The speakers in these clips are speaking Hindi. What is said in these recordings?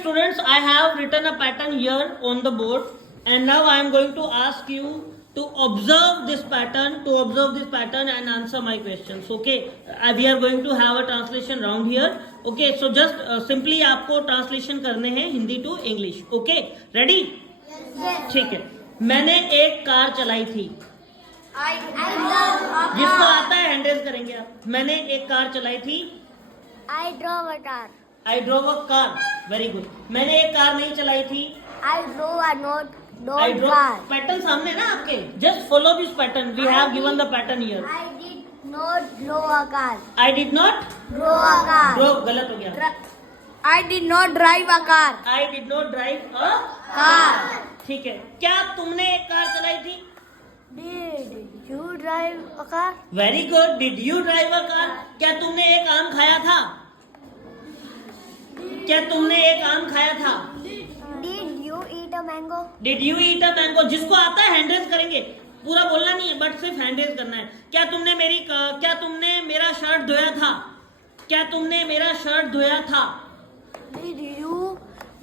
students, I have written a pattern here on the board, and now I am going to ask you to observe this pattern and answer my questions. Okay, we are going to have a translation round here. Okay, so just simply आपको translation करने हैं Hindi to English. Okay, ready? Yes. ठीक है. मैंने एक कार चलाई थी. I love a जिसको car. आता है हैंड रेज करेंगे आप. मैंने एक कार चलाई थी. I drove a car. I drove a car. Very good. मैंने एक कार नहीं चलाई थी. I drove a not I drove drove. car. Pattern सामने ना आपके. Just follow this pattern. We have given the pattern here. I did not drove a car. I did not Drove a car. drove. गलत हो गया. I did not drive a car. I did not drive a Car. ठीक है. क्या तुमने एक कार चलाई थी? Did you drive a car? Very good. Did you drive a car? क्या तुमने एक आम खाया था? क्या तुमने एक आम खाया था? Did you eat a mango? Did you eat a mango? जिसको आता है हैंड रेज करेंगे. पूरा बोलना नहीं है, बट सिर्फ हैंड रेज करना है. क्या तुमने मेरा शर्ट धोया था? क्या तुमने मेरा शर्ट धोया था? Did you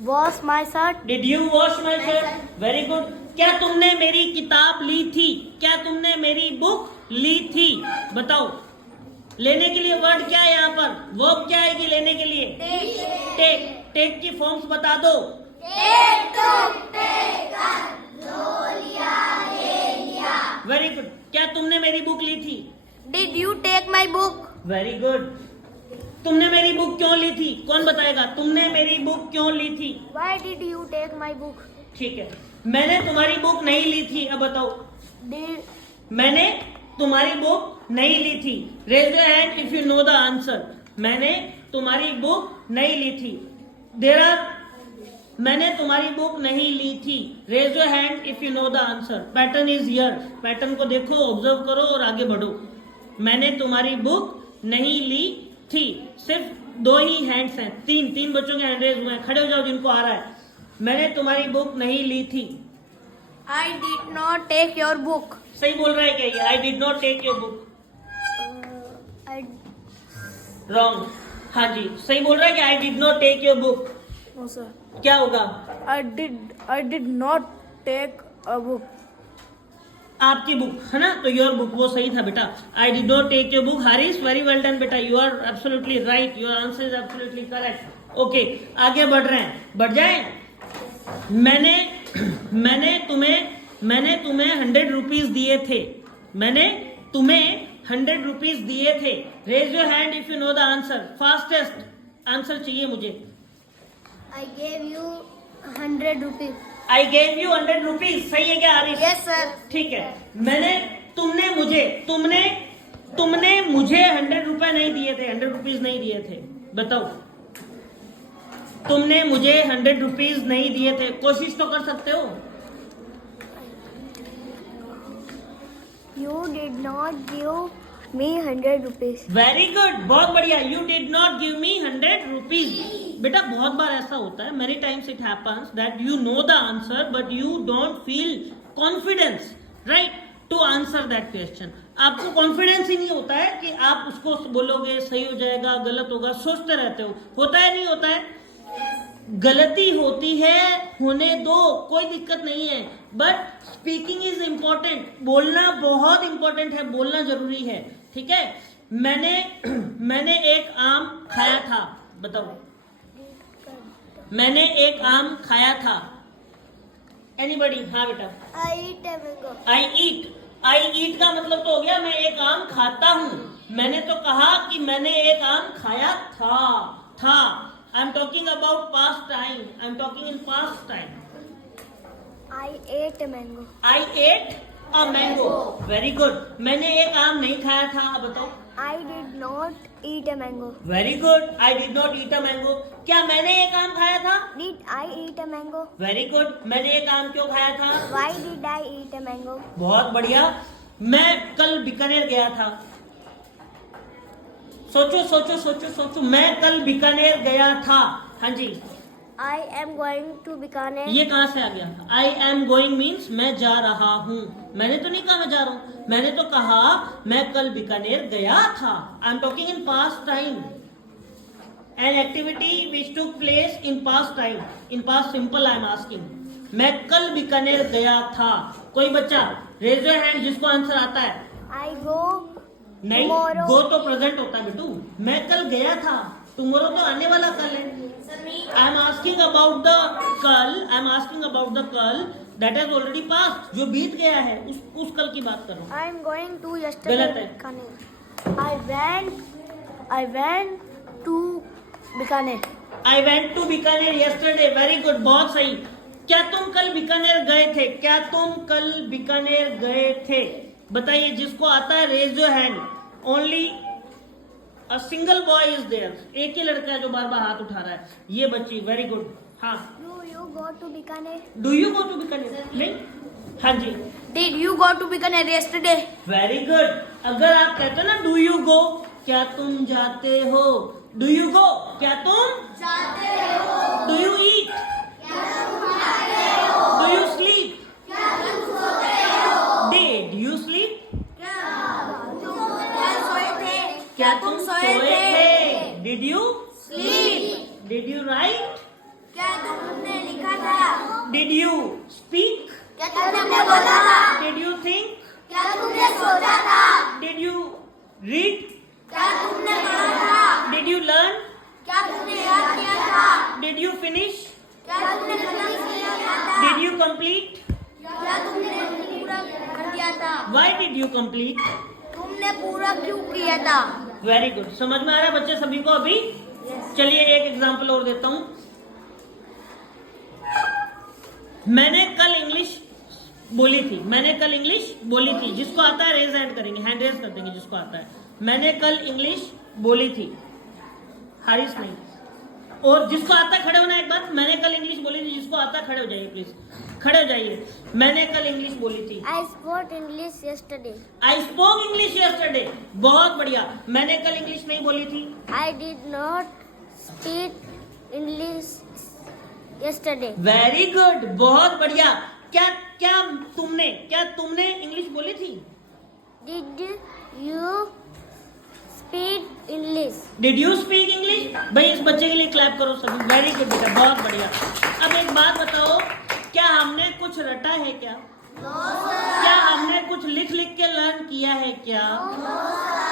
wash my shirt? Did you wash my shirt? Very good. क्या तुमने मेरी किताब ली थी? क्या तुमने मेरी बुक ली थी? बताओ. लेने के लिए वर्ड क्या है यहाँ पर? वर्ब क्या आएगी लेने के लिए? टेक. टेक की फॉर्म्स बता दो. Very good. क्या तुमने मेरी बुक ली थी? Did you take my book? Very good. तुमने मेरी बुक क्यों ली थी? कौन बताएगा? तुमने मेरी बुक क्यों ली थी? Why did you take my book? ठीक है. मैंने तुम्हारी बुक नहीं ली थी. अब बताओ. Did मैंने तुम्हारी बुक नहीं ली थी. Raise your hand if you know the answer. मैंने तुम्हारी बुक नहीं ली थी. There are. मैंने तुम्हारी बुक नहीं ली थी. Raise your hand if you know the answer. Pattern is here. Pattern को देखो, ऑब्जर्व करो और आगे बढ़ो. मैंने तुम्हारी बुक नहीं ली थी. सिर्फ दो ही हैंड्स हैं. तीन बच्चों के हैंड रेज हुए हैं. खड़े हो जाओ जिनको आ रहा है. मैंने तुम्हारी बुक नहीं ली थी. I did not take your book? सही बोल रहा है क्या ये? I did not take your book. I wrong. हाँ जी, सही बोल रहा है कि I did not take your book. no sir. क्या होगा? I did not take a book. आपकी बुक है ना, तो योर बुक वो सही था बेटा. I did not take your book. Haris, very well done बेटा. You are absolutely right. Your answer is absolutely correct. Okay, आगे बढ़ रहे हैं. बढ़ जाए. मैंने तुम्हें 100 रुपीज दिए थे. मैंने तुम्हें 100 रुपीज दिए थे. Raise your hand if you know the answer. Fastest answer चाहिए मुझे. I gave you 100 rupees. I gave you 100 rupees. सही है क्या हारिस? Yes sir. ठीक है. तुमने मुझे 100 रुपए नहीं दिए थे. 100 रुपीज नहीं दिए थे. बताओ. तुमने मुझे 100 रुपीज नहीं दिए थे. कोशिश तो कर सकते हो. You did not give me 100 rupees. Very good. बहुत बढ़िया. You did not give me 100 rupees. बेटा बहुत बार ऐसा होता है. Many times it happens that you know the answer but you don't feel confidence, right, to answer that question. आपको कॉन्फिडेंस ही नहीं होता है कि आप उसको बोलोगे सही हो जाएगा, गलत होगा. सोचते रहते हो. होता है नहीं होता है? गलती होती है, होने दो, कोई दिक्कत नहीं है. But speaking is important. बोलना बहुत इंपॉर्टेंट है. बोलना जरूरी है. ठीक है. मैंने एक आम खाया था. बताओ. मैंने एक आम खाया था. एनीबडी? हाँ बेटा. I eat a mango. आई ईट का मतलब तो हो गया मैं एक आम खाता हूं. मैंने तो कहा कि मैंने एक आम खाया था. I am talking about past time. I am talking in past time. I ate a mango. I at a mango. Very good. मैंने एक आम नहीं खाया था. अब बताओ. I did not eat a mango. Very good. I did not eat a mango. क्या मैंने एक आम खाया था? Did I eat a mango? Very good. मैंने एक आम क्यों खाया था? Why did I eat a mango? बहुत बढ़िया. मैं कल बीकानेर गया था. सोचो. मैं कल बीकानेर गया था. हाँ जी. I am going to Bikaner. ये कहाँ से आ गया? आई एम गोइंग मीन्स मैं जा रहा हूँ. मैंने तो नहीं कहा मैं जा रहा हूँ. मैंने तो कहा मैं कल बीकानेर गया था. I am talking in past time. An activity which took place in past time, in past simple I am asking. मैं कल बीकानेर गया था। कोई बच्चा रेज योर हैंड जिसको आंसर आता है। I go नहीं, tomorrow. गो तो प्रेजेंट होता है बेटू। मैं कल गया था, टुमारो तो आने वाला कल है। I am asking about the kal, I am asking about the kal that has already past, जो बीत गया है, उस कल की बात कर रहा हूँ। I am going to गलत yesterday है। Bikaner. I went to Bikaner. I went to Bikaner yesterday. Very good, बहुत सही। क्या तुम कल बीकानेर गए थे? क्या तुम कल बीकानेर गए थे? बताइए, जिसको आता है raise your hand. Only a single boy is there. एक ही लड़का है जो बार बार हाथ उठा रहा है। ये बच्ची, वेरी गुड। हाँ, Do you go to Bikaner? Do you go to Bikaner? नहीं, हाँ जी, Did you go to Bikaner yesterday? Very good. अगर आप कहते हो ना डू यू गो, क्या तुम जाते हो? डू यू गो, क्या तुम जाते हो? Do you eat, do you sleep, did you sleep, क्या तुम सोए थे? Did you sleep, did you right, क्या तुमने लिखा था? डिड यू स्पीक, क्या तुमने बोला था? डिड यू थिंक, क्या तुमने सोचा था? डिड यू रीड, क्या तुमने पढ़ा था? डिड यू लर्न, क्या तुमने याद किया था? डिड यू फिनिश, क्या तुमने खत्म किया था? डिड यू कंप्लीट, क्या तुमने पूरा कर दिया था? Why did you complete? तुमने पूरा क्यों किया था? Very good. समझ में आ रहा है बच्चे सभी को अभी? चलिए एक एग्जांपल और देता हूं। मैंने कल इंग्लिश बोली थी, मैंने कल इंग्लिश बोली थी। जिसको आता है रेज हैंड करेंगे, हैंड रेज कर देंगे जिसको आता है। मैंने कल इंग्लिश बोली थी, हारिस नहीं। और जिसको आता है खड़े होना एक बार। मैंने कल इंग्लिश बोली थी, जिसको आता है खड़े हो जाइए प्लीज, खड़े हो जाइए। मैंने कल इंग्लिश बोली थी। I spoke English yesterday. I spoke English yesterday. बहुत बढ़िया। मैंने कल इंग्लिश नहीं बोली थी। I did not speak English yesterday. Very good, बहुत बढ़िया। क्या क्या तुमने इंग्लिश बोली थी? Did you speak English? Did you speak English? भाई इस बच्चे के लिए क्लैप करो सभी। वेरी गुड बेटा, बहुत बढ़िया। अब एक बात बताओ, क्या हमने कुछ रटा है क्या? क्या हमने कुछ लिख लिख के लर्न किया है क्या?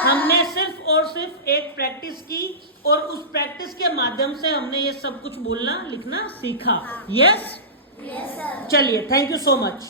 हमने सिर्फ और सिर्फ एक प्रैक्टिस की, और उस प्रैक्टिस के माध्यम से हमने ये सब कुछ बोलना लिखना सीखा। यस, चलिए, थैंक यू सो मच।